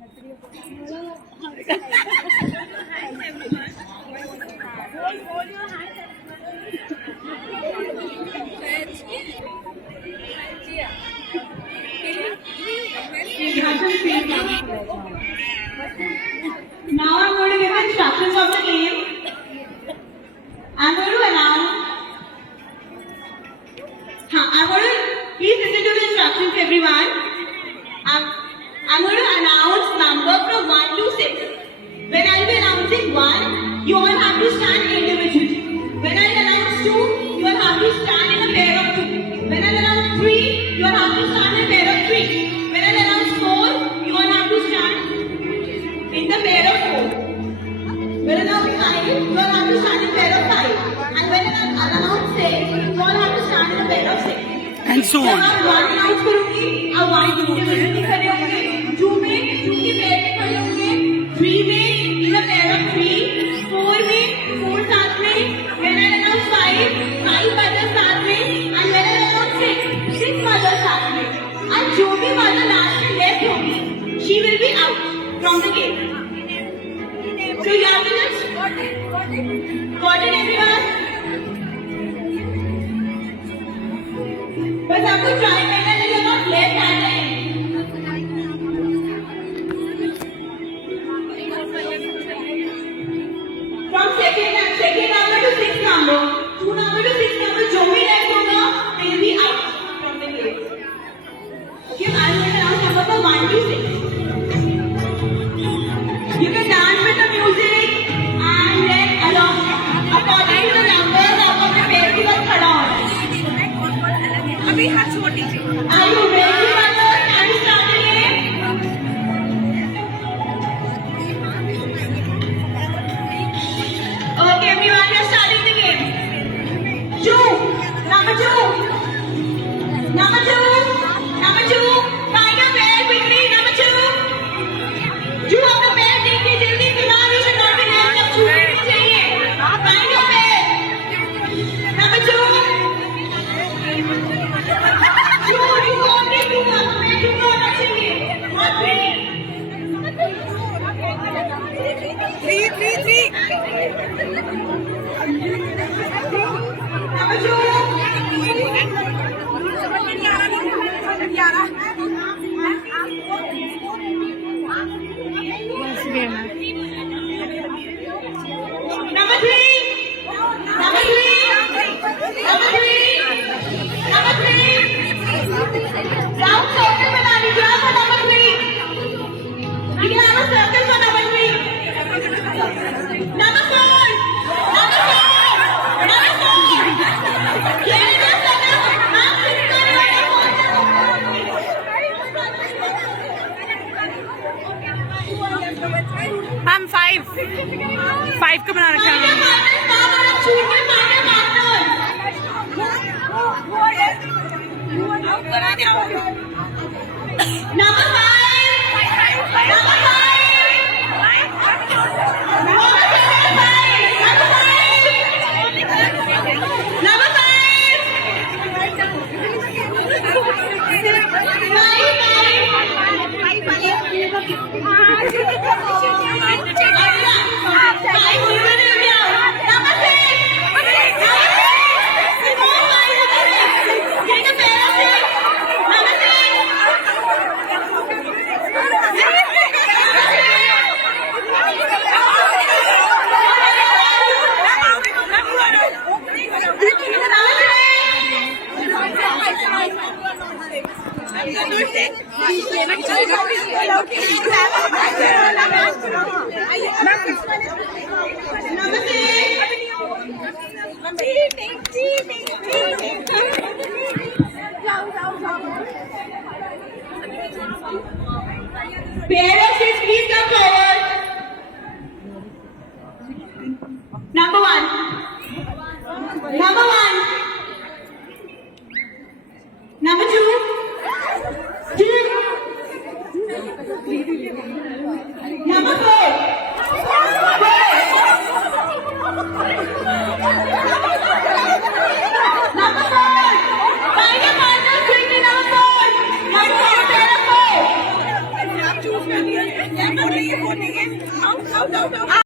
Now I'm going to give instructions of the game. I'm going to announce. Please listen to the instructions, everyone. I'm going to announce number from 1 to 6. When I'll be announcing 1, you all have to stand individually. When I'll announce 2, you all have to stand in a pair of 2. When I'll announce 3, you all have to stand in a pair of 3. When I'll announce 4, you all have to stand in the pair of 4. When I announce 5, you all have to stand in a pair of 5. And when I announce 6, you all have to stand in a pair of 6. And so on. जब आप 1 announce करूंगी, आप 1 individually खड़े होंगे, 2 में 2 के pair में खड़े होंगे, 3 में in a pair of 3, 4 में 4 साथ में, when I announce 5, 5 mothers साथ में, and when I announce 6, 6 mothers साथ में. And जो भी mother last में left होगी, she will be out from the game. So you have to just got it everyone. बस आपको ट्राई करना है, you're not left handed. From second number to 6th number, 2 number to 6th number, जो भी left होगा, they will be out from the game. Okay, I'm going to announce number from 1 to 6. You can dance with the music and then along according to the numbers आप अपने पैर की तरफ खड़ा होना है. अभी हाथ छोड़ दीजिए. Are you ready, mothers? Can we start the game? Okay, everyone, we are starting the game. 2, number 2, find a pair quickly, number 2. जो अपना पैर देखिए जल्दी, फिलहाल we should not be left, अब छूटने नहीं चाहिए. Find a pair. Number 2. Three. Number 2. Number 3. Round circle बना लीजिए आप number 3. You can have a circle for number 3. Number 4. Here it is, Sana. आप sit करें हम 5 का बना रखा है. Number 5. Parents, please come forward. Number 1. Number 2. Number 4. Number 4. Find a partner quickly, number 4. Number 4. Out, out, out, out.